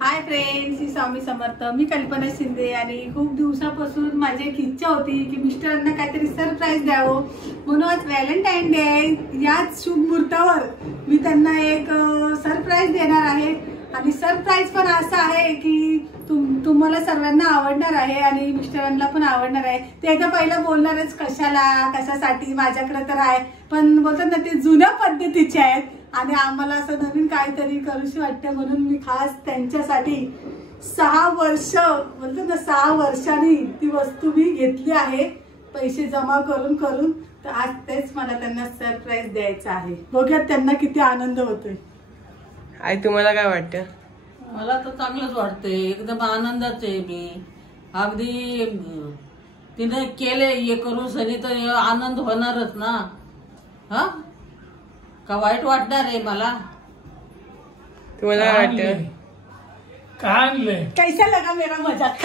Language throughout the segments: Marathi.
हाय फ्रेंड्स, ही स्वामी समर्थ. मी कल्पना शिंदे आणि खूप दिवसापासून माझी एक इच्छा होती की मिस्टरांना काहीतरी सरप्राईज द्यावं. म्हणून आज व्हॅलेंटाईन डे आहे. याच शुभ मुहूर्तावर मी त्यांना एक सरप्राईज देणार आहे आणि सरप्राईज पण असं आहे की तुम्हाला सर्वांना आवडणार आहे आणि मिस्टरांना पण आवडणार आहे. ते एकदा पहिलं बोलणारच कशाला कशासाठी, माझ्याकडे तर आहे पण बोलतात ना ते जुन्या पद्धतीचे आहेत आणि आम्हाला असं नवीन काहीतरी करूशी वाटतं. म्हणून मी खास त्यांच्यासाठी 6 वर्ष बोलतो ना 6 वर्षांनी ती वस्तू मी घेतली आहे पैसे जमा करून करून. तर आज तेच मला त्यांना सरप्राईज द्यायचं आहे. बघूयात त्यांना किती आनंद होतोय. आई तुम्हाला काय वाटतं? मला तर चांगलंच वाटतंय, एकदम आनंदाच आहे मी. अगदी तिने केले हे करून सनी तर आनंद होणारच ना. हा का वाईट वाटणार आहे मला? तुम्हाला काय वाटतं? काय आणलंय? कैसा लगा मेरा मजाक?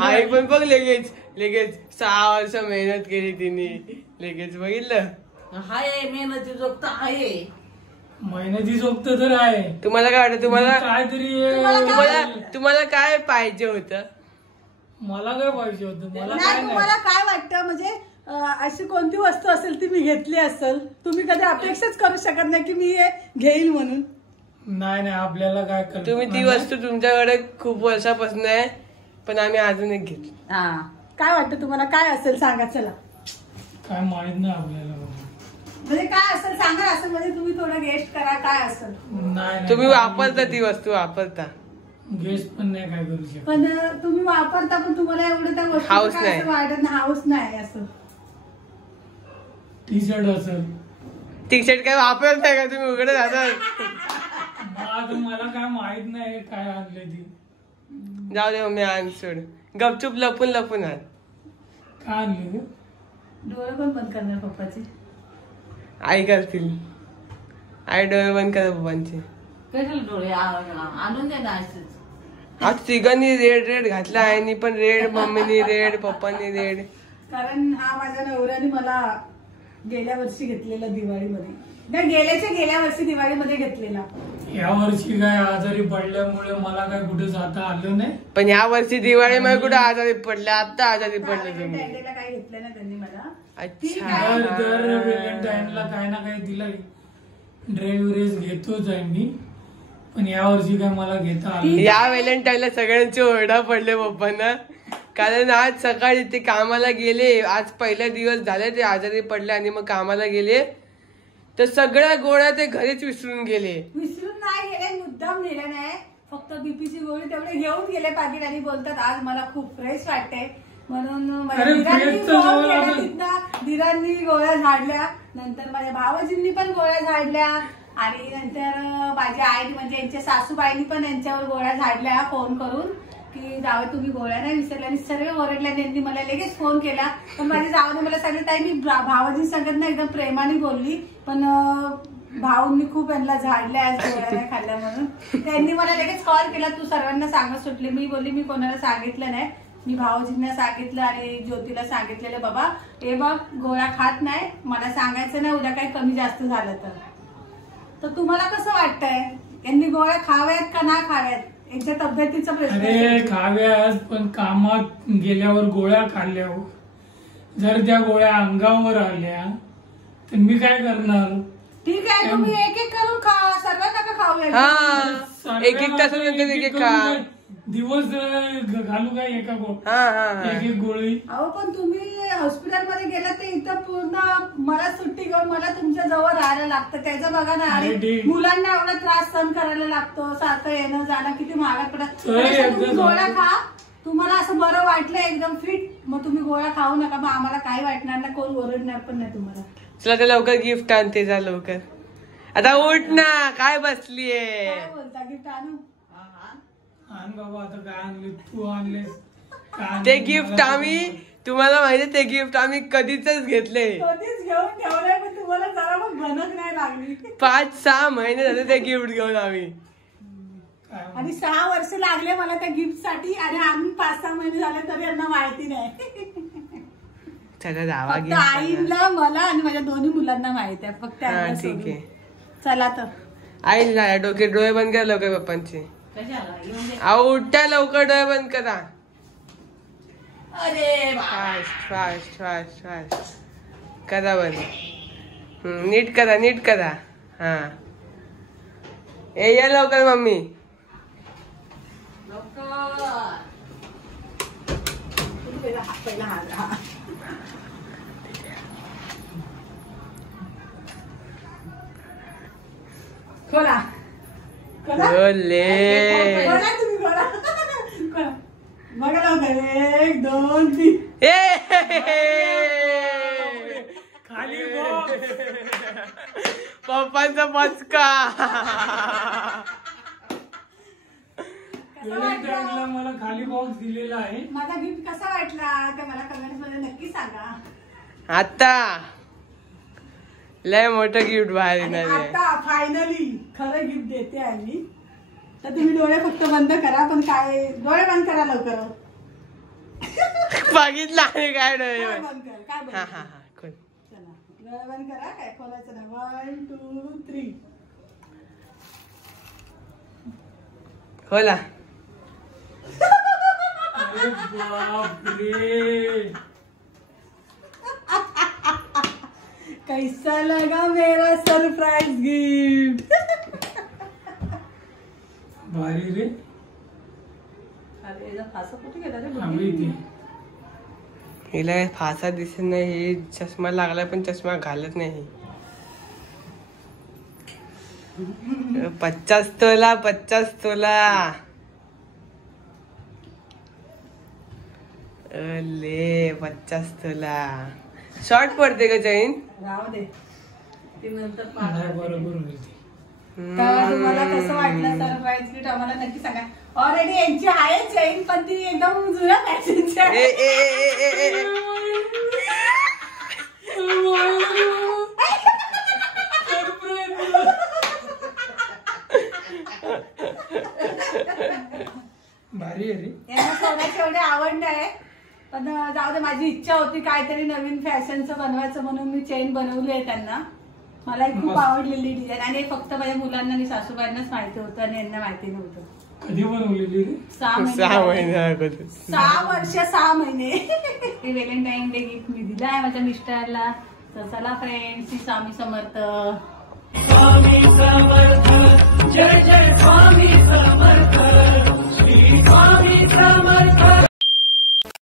आई पण बघ लगेच लगेच 6 वर्ष मेहनत केली तिने, लगेच बघितलं. हाय मेहनती जोगत आहे, मेहनती जोगत तर आहे. तुम्हाला काय वाटतं? तुम्हाला काहीतरी तुम्हाला काय पाहिजे होतं? मला काय पाहिजे होतं? मला नाही, काय तुम्हाला काय वाटतं? म्हणजे अशी कोणती वस्तू असेल ती मी घेतली असेल, तुम्ही कधी अपेक्षाच करू शकत नाही की मी हे घेईल म्हणून. नाही नाही, आपल्याला काय करतो. तुम्ही ती वस्तू तुमच्याकडे खूप वर्षापासून आहे पण आम्ही अजून एक घेतली. काय वाटतं तुम्हाला? काय असेल सांगा. चला, काय माहित नाही आपल्याला. म्हणजे काय असेल सांगा. असं म्हणजे तुम्ही थोडं गेस्ट करा काय असेल. नाही तुम्ही वापरता ती वस्तू, वापरता. गेस्ट पण नाही काय करू शकत. पण तुम्ही वापरता पण तुम्हाला एवढं त्या हाऊस गोष्टी नाही. वाटत नाही, हाऊस नाही असं. टी शर्ट असेल. टी शर्ट काय वापरत नाही का तुम्ही? उघडत जातात. मला काय माहित नाही काय आणले ती. जाऊ दे मम्मी, आण सोड. गपचूप लपून लपून आण. काय आणले? डोळे पण बंद करणार पप्पाचे. आई करतील. आई डोळे बंद करा पप्पांचे. कशाला डोळे आणून दे ना असंच. आज तिघांनी रेड रेड घातला. आईनी पण रेड, मम्मीनी रेड, पप्पांनी रेड. कारण हा माझ्या नवऱ्याने मला गेल्या वर्षी घेतलेला दिवाळीमध्ये, नाही गेल्या वर्षी दिवाळीमध्ये घेतलेला. या वर्षी काय आजारी पडल्यामुळे मला काय कुठे जाता आलं नाही. पण या वर्षी दिवाळीमध्ये कुठे आजारी पडले? आता आजारी पडले तुम्ही. व्हॅलेंटाईनला काही घेतलं ना त्यांनी मला. अच्छा. दर व्हॅलेंटाईनला काय ना काय दिलंय. ड्रेस घेतोच आहे मी, पण या वर्षी काय मला घेता आलं. या व्हॅलेंटाईनला सगळ्यांचे ओरडा पडले पप्पांना. कारण आज सकाळी ते कामाला गेले. आज पहिला दिवस झाले ते आजारी पडले आणि मग कामाला गेले तर सगळ्या गोळ्या ते घरीच विसरून गेले. विसरून नाही गेले, मुद्दाम नेलं नाही. फक्त बीपीची गोळी तेवढे घेऊन गेले पाकिट आणि बोलतात आज मला खूप फ्रेश वाटते म्हणून. धीरांनी गोळ्या झाडल्या, नंतर माझ्या भावाजींनी पण गोळ्या झाडल्या आणि नंतर माझ्या आईने म्हणजे यांच्या सासूबाईंनी पण यांच्यावर गोळ्या झाडल्या फोन करून की जावं तुम्ही गोळ्या नाही विसरल्या. आणि सर्व ओरडल्या. त्यांनी मला लगेच फोन केला. पण माझ्या जावने मला सांगितलं ताई मी भावाजी सांगत ना एकदम प्रेमाने बोलली पण भाऊंनी खूप यांना झाडल्या आज गोळ्या नाही खाल्ल्या म्हणून. त्यांनी मला लगेच कॉल केला तू सर्वांना सांगत सुटले. मी बोलली मी कोणाला सांगितलं नाही, मी भाऊजींना सांगितलं आणि ज्योतीला सांगितलेलं बाबा हे बघ गोळ्या खात नाही, मला सांगायचं नाही उद्या काही कमी जास्त झालं तर तुम्हाला कसं वाटतंय यांनी गोळ्या खाव्यात का ना खाव्यात? यांच्या तब्येतीचा प्रश्न. अरे खाव्यात, पण कामात गेल्यावर गोळ्या खाल्ल्यावर जर त्या गोळ्या अंगावर आल्या तर मी काय करणार? ठीक आहे तुम्ही एक एक करून खा, सर्वांना का खाऊया? हा, एक एक तासानंतर एक एक खा. दिवस घालू काय एका एक एक गोळी? अहो पण तुम्ही हॉस्पिटलमध्ये गेला ते इथं पूर्ण मला सुट्टी घेऊन मला तुमच्या जवळ राहायला लागतं. त्याचं बघा ना. आणि मुलांना एवढा त्रास सहन करायला लागतो, सारखं येणं जाणं किती महागात पडत. तुम्ही गोळ्या खा, तुम्हाला असं बरं वाटलं एकदम फिट, मग तुम्ही गोळ्या खाऊ नका. मग आम्हाला काही वाटणार नाही, कोण ओरडणार पण नाही तुम्हाला. चला तर लवकर गिफ्ट आणते. जा लवकर. आता उठ ना, काय बसलीये? काय बोलता? गिफ्ट आणू? आण बाबा. आता काय आणले तू? आणले ते गिफ्ट आम्ही, तुम्हाला माहिती ते गिफ्ट आम्ही कधीच घेतले. कधीच घेऊन ठेवलंय पण तुम्हाला जरा मग भनक नाही लागली. 5-6 महिने झाले ते गिफ्ट घेऊन आम्ही. आणि 6 वर्ष लागले मला त्या गिफ्ट साठी आणि आम्ही 5-6 महिने झाले तरी यांना माहिती नाही. चला जावा फक्त आईला मला आणि माझ्या दोन्ही मुलांना माहिती आहे फक्त. ठीक आहे चला तर आईला डोके डोळे बंद करा लवकर पप्पांचे. अहो उठा लवकर डोळे बंद करा. अरे फास्ट फास्ट फास्ट फास्ट करा बंद. नीट करा नीट करा. हा ये लवकर मम्मी. पहिला हात खोला खोले. खोला तुम्ही खोला खोला बघा लवकर 1 2 3. खाली बघ. पप्पांचा पचका. व्हॅलेंटाईन्सला मला खाली बॉक्स दिलेला आहे. माझा गिफ्ट कसा वाटला ते मला कमेंट्स मध्ये नक्की सांगा. आता लय मोठं गिफ्ट बाहेर आणि येणार आहे. आता फायनली खरं गिफ्ट देते आम्ही. तर तुम्ही डोळे फक्त बंद करा. पण काय डोळे बंद करा लवकर. बघितलं आहे काय डोळे काय बंद. बंद कर काय बंद हा कर? हा हा खोल. चला डोळे बंद करा. काय खोलायचं ना 1 2 3. खोला. अरे बापरे. कैसा लगा मेरा सरप्राइज गिफ्ट. भारी रे. अरे याचा फासा कुठे गेला रे आम्ही बघ. हिला फासा दिसत नाही. चष्मा लागला पण चष्मा घालत नाही. 50 तोला 50 तोला. अले 50 तोला. शॉर्ट पडते का चैन. राहू दे ती नंतर नाही, बरोबर होती. तर तुम्हाला कसं वाटलं सरप्राईज गिफ्ट आम्हाला नक्की सांगा. ऑलरेडी यांची आहे चेन पण ती एकदम जुन्या फॅशनची आहे. भारी आहे रे. यांना सोन्याची एवढी आवड नाही. पण जाऊ दे माझी इच्छा होती काहीतरी नवीन फॅशनचं बनवायचं म्हणून मी चेन बनवली आहे त्यांना. मलाही खूप आवडलेली डिझाईन आणि फक्त माझ्या मुलांना आणि सासूबाईंनाच माहिती होतं आणि यांना माहिती नव्हतं. कधी बनवलेली रे. 6 महिने 6 वर्ष 6 महिने. हे व्हॅलेंटाईन डे गिफ्ट मी दिलं आहे माझ्या मिस्टरला. तर चला फ्रेंड्स श्री स्वामी समर्थ. स्वामी समर्थ जय जय स्वामी समर्थ श्री स्वामी समर्थ.